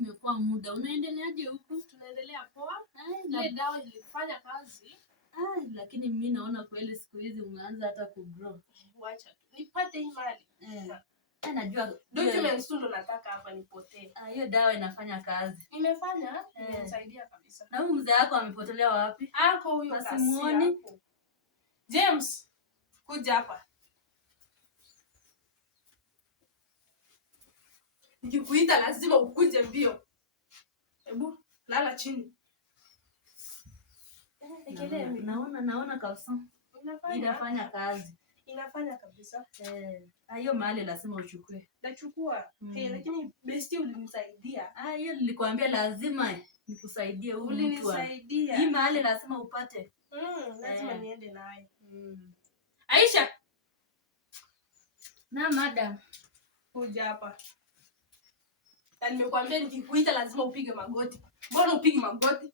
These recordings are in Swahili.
imekuwa muda. Unaendeleaje huku? Tunaendelea poa. Ile dawa ilifanya kazi. Lakini mimi naona kweli siku hizi umeanza hata kugrow. Wacha nipate hii mali. Najua documents tu ndo nataka hapa nipotee. Hiyo dawa inafanya kazi. Imefanya, imenisaidia kabisa. Na huyu mzee wako amepotelea wapi? Ako huyo kasi. James, kuja hapa. Nikikuita lazima ukuje mbio. Hebu lala chini. Naona kabisa. Inafanya kazi. Inafanya kabisa. Hiyo mali lazima uchukue. Nachukua. Lakini bestie ulinisaidia. Hiyo nilikwambia lazima nikusaidie huyu mtu. Ulinisaidia. Hii mali lazima upate. Lazima niende naye. Aisha. Na madam, kuja hapa. Na nimekuambia nikikuita lazima upige magoti. Mbona upige magoti?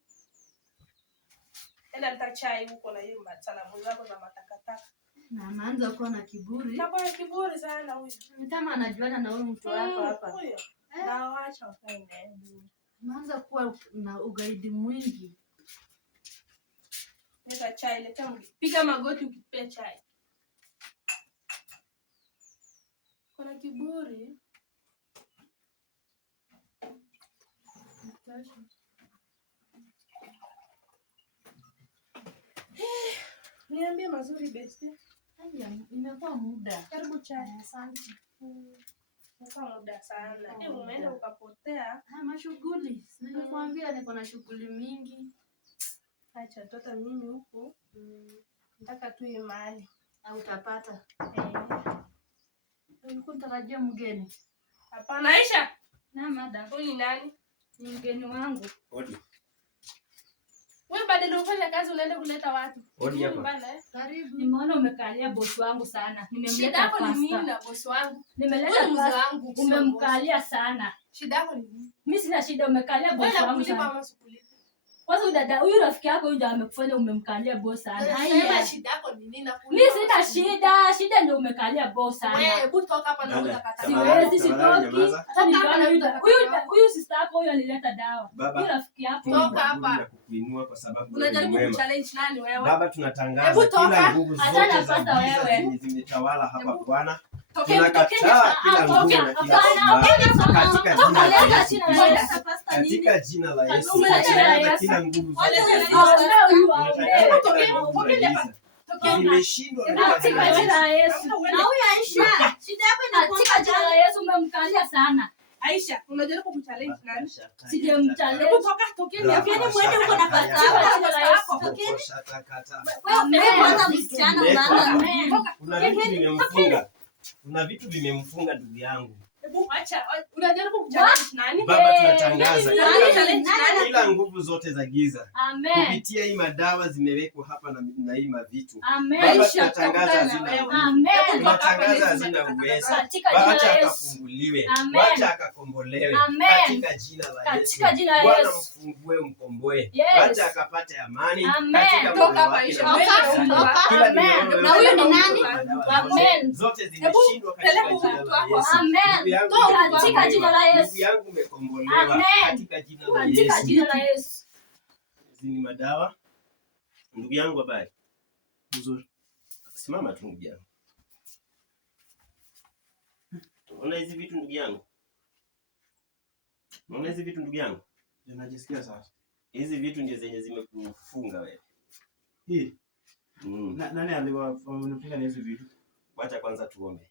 Enda nitachai huko na hiyo salamu zako za matakataka. Na anaanza kuwa na kiburi. Na kwa kiburi sana huyu. Ni kama anajuana na huyu mtu wako hapa. Huyo. Na waacha wakae. Anaanza kuwa na ugaidi mwingi. Leta chai, leta piga magoti ukipea chai. Kuna kiburi. Niambie mazuri bestie. Imekuwa muda. Karibu chai. Asante. Imekuwa muda sana. Umeenda ukapotea. Mashughuli. Nilikwambia niko na shughuli mingi. Acha tota mimi huku. Nataka tu hii mali. Utapata. Ulikuwa unatarajia mgeni? Hapana Aisha. Na madam. Huyu ni nani? Ni mgeni wangu. Odi. Wewe badala ufanye kazi unaenda kuleta watu. Odi hapa. Karibu. Nimeona umekalia bosi wangu sana. Shida yako ni mimi na bosi wangu. Nimeleta mzee wangu. Umemkalia sana. Shida yako ni nini? Mimi sina shida, umekalia bosi wangu sana. Kwanza dada huyu rafiki yako huyu ndio amekufanya umemkalia bosi sana. Sema shida yako ni nini? Mimi sina shida ndio umekalia bosi sana. Wewe hebu toka hapa na utakata. Siwezi sitoki. Hata nikiona huyu sister yako huyu alileta dawa. Huyu rafiki yako toka hapa. Kukuinua kwa sababu unajaribu kuchallenge nani wewe? Baba tunatangaza kila nguvu zote za giza zimetawala hapa Bwana. Tunakataa kila nguvu na kila katika jina la Yesu. Kila nguvu imeshindwa katika jina la Yesu. Na huyu Aisha, shida yako katika jina la Yesu umemkalia sana. Aisha, unajaribu kumchallenge nani? Sijamchallenge. Hebu toka tokeni. Yaani mwende huko na pasta yako. Tokeni. Wewe kwanza msichana unaanza. Kuna vitu vimemfunga ndugu yangu. Hebu acha. Unajaribu kumchallenge nani? Baba tunatangaza kila nguvu zote za giza. Amen. Kupitia hii madawa zimewekwa hapa na hii mavitu. Amen. Baba tunatangaza hazina. Amen. Tunatangaza hazina uwezo. Wacha akafunguliwe. Wacha akakombolewe. Katika jina la Yesu. Bwana mfungue mkomboe. Wacha akapate amani katika toka hapa Aisha. Amen. Na huyo ni nani? Amen. Zote zimeshindwa katika jina la Yesu. Amen. Katika jina la Yesu. Ndugu yangu umekombolewa katika jina la Yesu. Katika jina la Yesu. Hizi ni madawa. Ndugu yangu habari? Nzuri. Simama tu ndugu yangu. Unaona hizi vitu ndugu yangu? Unaona hizi vitu ndugu yangu? Ninajisikia sasa. Hizi vitu ndio zenye zimekufunga wewe. Hii. Nani aliwafunga hizi vitu? Wacha kwanza tuombe.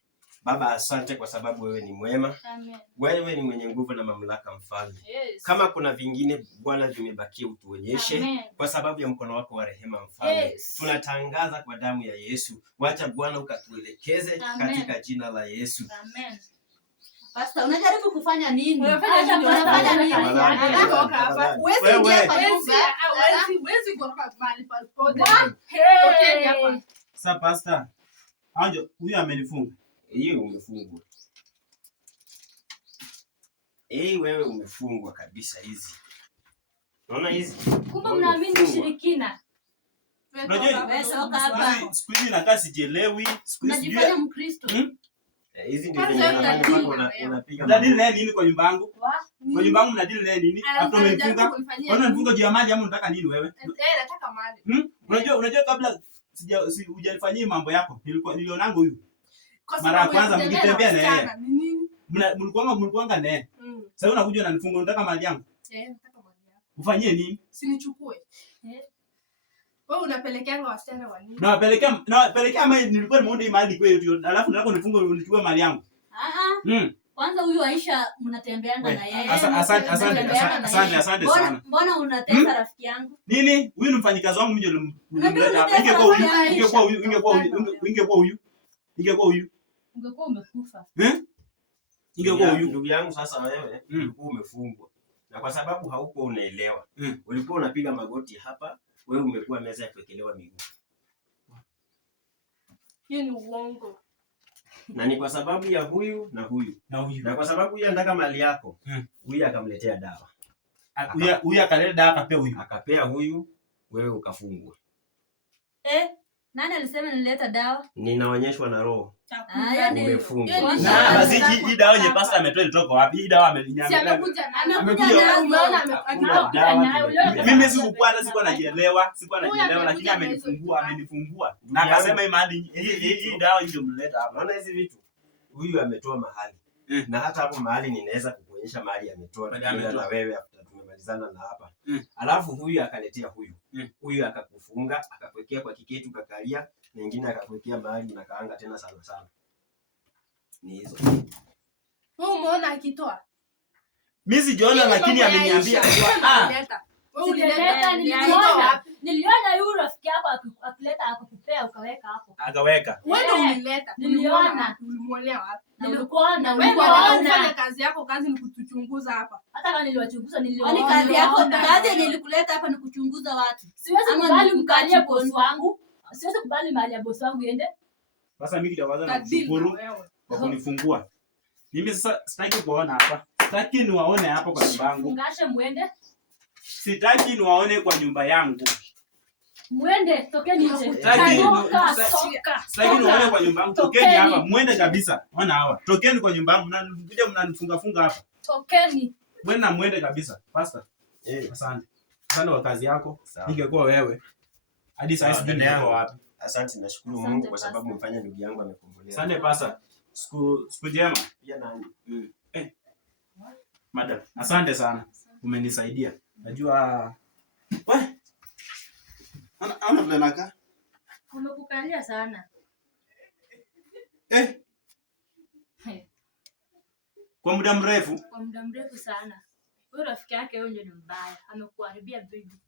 Baba asante kwa sababu wewe ni mwema. Amen. Wewe ni mwenye nguvu na mamlaka mfalme. Kama kuna vingine Bwana vimebakia utuonyeshe kwa sababu ya mkono wako wa rehema mfalme. Tunatangaza kwa damu ya Yesu. Wacha Bwana ukatuelekeze katika jina la Yesu. Amen. Pasta, unajaribu kufanya nini? Unafanya nini? Toka hapa. Huwezi ingia kwa nyumba. Huwezi kutoka mahali palipote. Tokeni hapa. Sasa pasta, anjo huyu amenifunga. Hiyo umefungwa. Wewe umefungwa kabisa hizi. Unaona hizi? Kumbe mnaamini ushirikina. Unajua wewe soka hapa. Siku hizi nakaa sijielewi. Unajifanya Mkristo. Hizi ndio unapiga. Mnadili naye nini kwa nyumba yangu? Kwa nyumba yangu mnadili naye nini? Hapo umenifunga. Mbona unifunga juu ya mali ama unataka nini wewe? Nataka mali. Unajua kabla hujanifanyia mambo yako. Nilionanga huyu. Mara ya kwanza mkitembea na yeye. Mlikuanga naye. Sasa unakuja unanifunga unataka mali yangu? Nataka mali yako. Ufanyie nini? Sinichukue. Wewe unapelekeanga wasichana wa nini? Nawapelekea mali nilikuwa nimeona hii mali kwetu. Alafu nataka unifunge unichukue mali yangu. Kwanza huyu Aisha mnatembeanga na yeye. Asante sana. Mbona unatesa rafiki yangu? Nini? Huyu ni mfanyikazi wangu mimi ndio nilimleta hapa. Ingekuwa huyu. Ungekuwa umekufa. Ingekuwa huyu. Ndugu yangu sasa wewe ulikuwa umefungwa. Na kwa sababu hauko unaelewa. Ulikuwa unapiga magoti hapa, wewe umekuwa meza ya kuwekelewa miguu. Hiyo ni uongo. Na ni kwa sababu ya huyu na huyu. Na kwa sababu huyu anataka mali yako, huyu akamletea dawa. Huyu akaleta dawa akapea huyu. Akapea huyu, wewe ukafungwa. Nani alisema nilileta dawa? Ninaonyeshwa na roho. Umefungwa. Basi hii dawa yenye pasta ametoa ilitoka wapi? Hii dawa ameninyang'anya. Si amekuja na Mimi sikuwa najielewa, lakini amenifungua. Na akasema hii dawa ndio mleta hapa. Unaona hizi vitu? Huyu ametoa mahali. Na hata hapo mahali ninaweza kukuonyesha mahali ametoa na wewe tumemalizana na hapa. Alafu huyu akaletea huyu. Huyu akakufunga, akakuwekea kwa kiketi ukakalia, na nyingine akakuwekea mahali na kaanga tena sana. Ni hizo. Wewe umeona akitoa? Mimi sijaona lakini ameniambia niliona yule rafiki yako akileta akakupea ukaweka hapo. Akaweka. Wewe ndio ulileta. Niliona. Ulimuonea wapi? Nilikuona wewe unafanya kazi yako, kazi ni kutuchunguza hapa. Hata kama niliwachunguza niliona. Kazi yako kazi nilikuleta hapa ni kuchunguza watu. Siwezi kubali mkalie boss wangu. Siwezi kubali mali ya boss wangu iende. Sasa mimi nitawaza na kushukuru kwa kunifungua. Mimi sasa sitaki kuona hapa. Sitaki niwaone hapa kwa nyumba yangu. Fungashe muende. Sitaki niwaone kwa nyumba yangu. Muende, tokeni nje. Sitaki niwaone kwa nyumba yangu. Tokeni hapa, muende kabisa. Ona hawa. Tokeni kwa nyumba yangu. Mnakuja mnanifunga hapa. Tokeni. Muende kabisa. Pastor. Asante. Asante kwa kazi yako. Ningekuwa wewe. Hadi sasa sijui niko wapi. Asante, nashukuru Mungu kwa sababu mfanya ndugu yangu amekombolewa. Asante Pastor. Siku njema. Pia nani? Madam, asante sana. Umenisaidia. Najua ana mlenaka. Umekukalia sana. Kwa muda mrefu? Kwa muda mrefu sana. Huyo rafiki yake yeye ni mbaya. Amekuharibia bibi.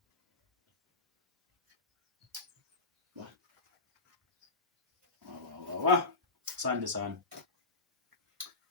Asante sana.